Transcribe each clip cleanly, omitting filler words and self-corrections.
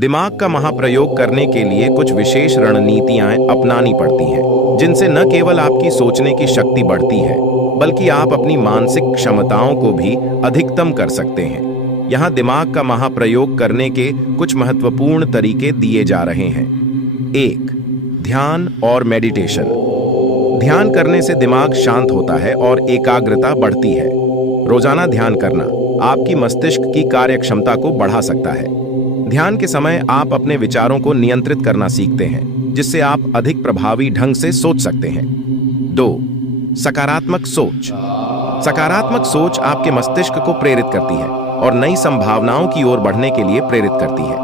दिमाग का महाप्रयोग करने के लिए कुछ विशेष रणनीतियां अपनानी पड़ती हैं, जिनसे न केवल आपकी सोचने की शक्ति बढ़ती है, बल्कि आप अपनी मानसिक क्षमताओं को भी अधिकतम कर सकते हैं। यहाँ दिमाग का महाप्रयोग करने के कुछ महत्वपूर्ण तरीके दिए जा रहे हैं। 1. ध्यान और मेडिटेशन। ध्यान करने से दिमाग शांत होता है और एकाग्रता बढ़ती है। रोजाना ध्यान करना आपकी मस्तिष्क की कार्यक्षमता को बढ़ा सकता है। ध्यान के समय आप अपने विचारों को नियंत्रित करना सीखते हैं, जिससे आप अधिक प्रभावी ढंग से सोच सकते हैं। 2. सकारात्मक सोच। सकारात्मक सोच आपके मस्तिष्क को प्रेरित करती है और नई संभावनाओं की ओर बढ़ने के लिए प्रेरित करती है।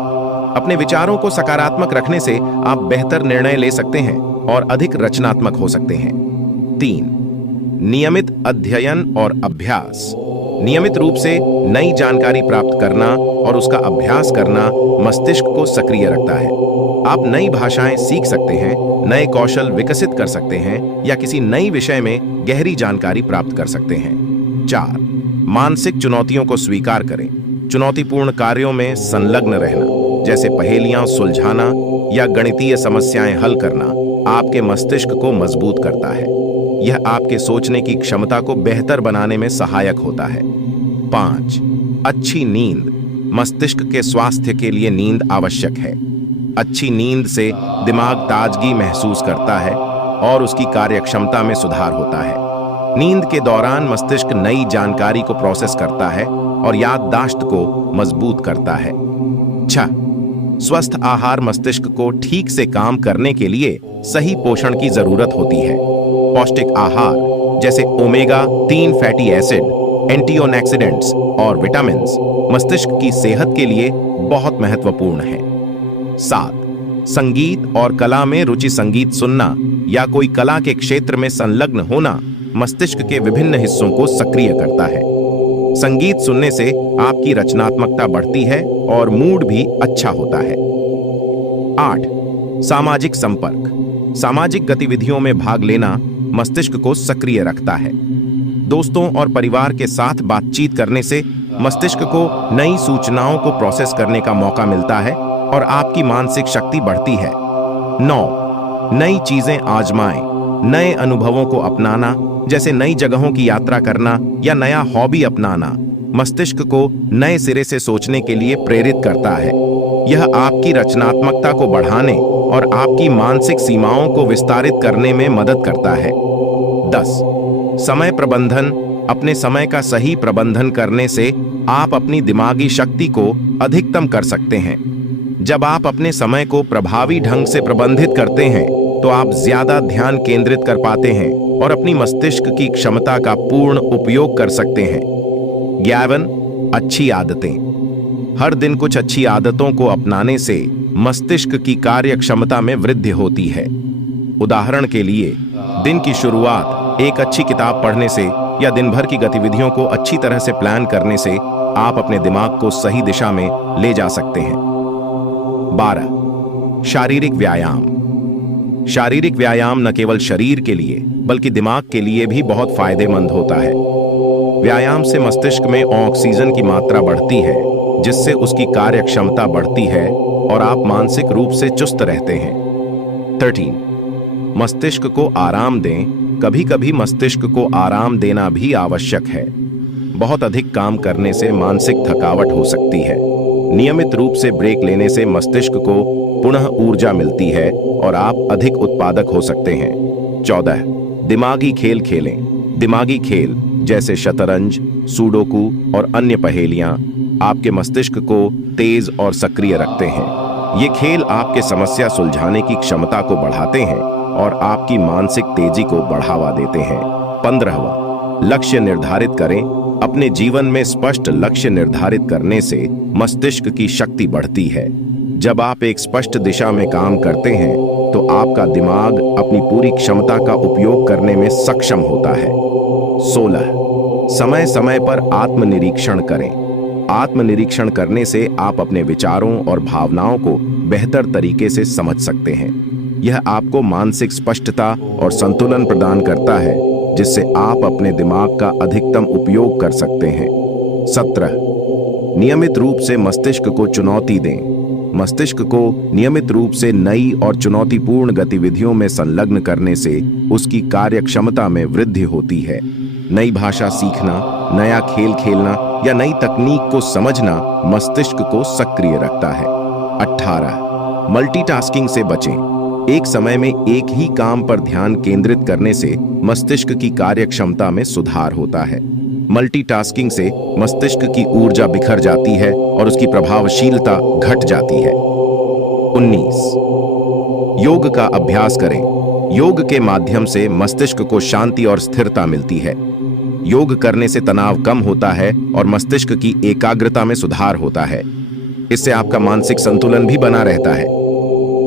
अपने विचारों को सकारात्मक रखने से आप बेहतर निर्णय ले सकते हैं और अधिक रचनात्मक हो सकते हैं। 3. नियमित अध्ययन और अभ्यास। नियमित रूप से नई जानकारी प्राप्त करना और उसका अभ्यास करना मस्तिष्क को सक्रिय रखता है। आप नई भाषाएं सीख सकते हैं, नए कौशल विकसित कर सकते हैं या किसी नई विषय में गहरी जानकारी प्राप्त कर सकते हैं। 4. मानसिक चुनौतियों को स्वीकार करें। चुनौतीपूर्ण कार्यों में संलग्न रहना, जैसे पहेलियां सुलझाना या गणितीय समस्याएं हल करना, आपके मस्तिष्क को मजबूत करता है। यह आपके सोचने की क्षमता को बेहतर बनाने में सहायक होता है। 5. अच्छी नींद। मस्तिष्क के स्वास्थ्य के लिए नींद आवश्यक है। अच्छी नींद से दिमाग ताजगी महसूस करता है और उसकी कार्यक्षमता में सुधार होता है। नींद के दौरान मस्तिष्क नई जानकारी को प्रोसेस करता है और याददाश्त को मजबूत करता है। 6. स्वस्थ आहार। मस्तिष्क को ठीक से काम करने के लिए सही पोषण की जरूरत होती है। पौष्टिक आहार जैसे ओमेगा 3 फैटी एसिड, एंटीऑक्सीडेंट्स और विटामिन्स मस्तिष्क की सेहत के लिए बहुत महत्वपूर्ण है। 7. संगीत और कला में रुचि। संगीत सुनना या कोई कला के क्षेत्र में संलग्न होना मस्तिष्क के विभिन्न हिस्सों को सक्रिय करता है। संगीत सुनने से आपकी रचनात्मकता बढ़ती है और मूड भी अच्छा होता है। 8. सामाजिक संपर्क। सामाजिक गतिविधियों में भाग लेना मस्तिष्क को सक्रिय रखता है। दोस्तों और परिवार के साथ बातचीत करने से मस्तिष्क को नई सूचनाओं को प्रोसेस करने का मौका मिलता है और आपकी मानसिक शक्ति बढ़ती है। 9. नई चीजें आजमाएं। नए अनुभवों को अपनाना, जैसे नई जगहों की यात्रा करना या नया हॉबी अपनाना, मस्तिष्क को नए सिरे से सोचने के लिए प्रेरित करता है। यह आपकी रचनात्मकता को बढ़ाने और आपकी मानसिक सीमाओं को विस्तारित करने में मदद करता है। 10. समय प्रबंधन। अपने समय का सही प्रबंधन करने से आप अपनी दिमागी शक्ति को अधिकतम कर सकते हैं। जब आप अपने समय को प्रभावी ढंग से प्रबंधित करते हैं, तो आप ज्यादा ध्यान केंद्रित कर पाते हैं और अपनी मस्तिष्क की क्षमता का पूर्ण उपयोग कर सकते हैं। 11. अच्छी आदतें। हर दिन कुछ अच्छी आदतों को अपनाने से मस्तिष्क की कार्य क्षमता में वृद्धि होती है। उदाहरण के लिए, दिन की शुरुआत एक अच्छी किताब पढ़ने से या दिन भर की गतिविधियों को अच्छी तरह से प्लान करने से आप अपने दिमाग को सही दिशा में ले जा सकते हैं। 12. शारीरिक व्यायाम। शारीरिक व्यायाम न केवल शरीर के लिए बल्कि दिमाग के लिए भी बहुत फायदेमंद होता है। व्यायाम से मस्तिष्क में ऑक्सीजन की मात्रा बढ़ती है, जिससे उसकी कार्यक्षमता बढ़ती है और आप मानसिक रूप से चुस्त रहते हैं। 13. मस्तिष्क को आराम दें। कभी कभी मस्तिष्क को आराम देना भी आवश्यक है। बहुत अधिक काम करने से मानसिक थकावट हो सकती है। नियमित रूप से ब्रेक लेने से मस्तिष्क को पुनः ऊर्जा मिलती है और आप अधिक उत्पादक हो सकते हैं। 14. दिमागी खेल खेलें। दिमागी खेल जैसे शतरंज, सुडोकू और अन्य पहेलियां आपके मस्तिष्क को तेज और सक्रिय रखते हैं। ये खेल आपके समस्या सुलझाने की क्षमता को बढ़ाते हैं और आपकी मानसिक तेजी को बढ़ावा देते हैं। 15. लक्ष्य निर्धारित करें। अपने जीवन में स्पष्ट लक्ष्य निर्धारित करने से मस्तिष्क की शक्ति बढ़ती है। जब आप एक स्पष्ट दिशा में काम करते हैं, तो आपका दिमाग अपनी पूरी क्षमता का उपयोग करने में सक्षम होता है। 16. समय समय पर आत्मनिरीक्षण करें। आत्मनिरीक्षण करने से आप अपने विचारों और भावनाओं को बेहतर तरीके से समझ सकते हैं। यह आपको मानसिक स्पष्टता और संतुलन प्रदान करता है, जिससे आप अपने दिमाग का अधिकतम उपयोग कर सकते हैं। 17. नियमित रूप से मस्तिष्क को चुनौती दें। मस्तिष्क को नियमित रूप से नई और चुनौतीपूर्ण गतिविधियों में संलग्न करने से उसकी कार्यक्षमता में वृद्धि होती है। नई भाषा सीखना, नया खेल खेलना या नई तकनीक को समझना मस्तिष्क को सक्रिय रखता है। 18. मल्टीटास्किंग से बचें। एक समय में एक ही काम पर ध्यान केंद्रित करने से मस्तिष्क की कार्यक्षमता में सुधार होता है। मल्टीटास्किंग से मस्तिष्क की ऊर्जा बिखर जाती है और उसकी प्रभावशीलता घट जाती है। 19. योग का अभ्यास करें। योग के माध्यम से मस्तिष्क को शांति और स्थिरता मिलती है। योग करने से तनाव कम होता है और मस्तिष्क की एकाग्रता में सुधार होता है। इससे आपका मानसिक संतुलन भी बना रहता है।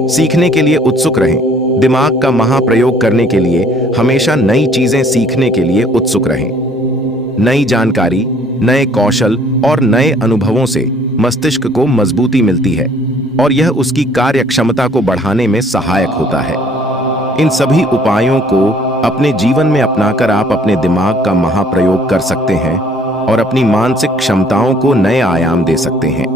सीखने के लिए उत्सुक रहें। दिमाग का महाप्रयोग करने के लिए हमेशा नई चीजें सीखने के लिए उत्सुक रहें। नई जानकारी, नए कौशल और नए अनुभवों से मस्तिष्क को मजबूती मिलती है और यह उसकी कार्यक्षमता को बढ़ाने में सहायक होता है। इन सभी उपायों को अपने जीवन में अपनाकर आप अपने दिमाग का महाप्रयोग कर सकते हैं और अपनी मानसिक क्षमताओं को नए आयाम दे सकते हैं।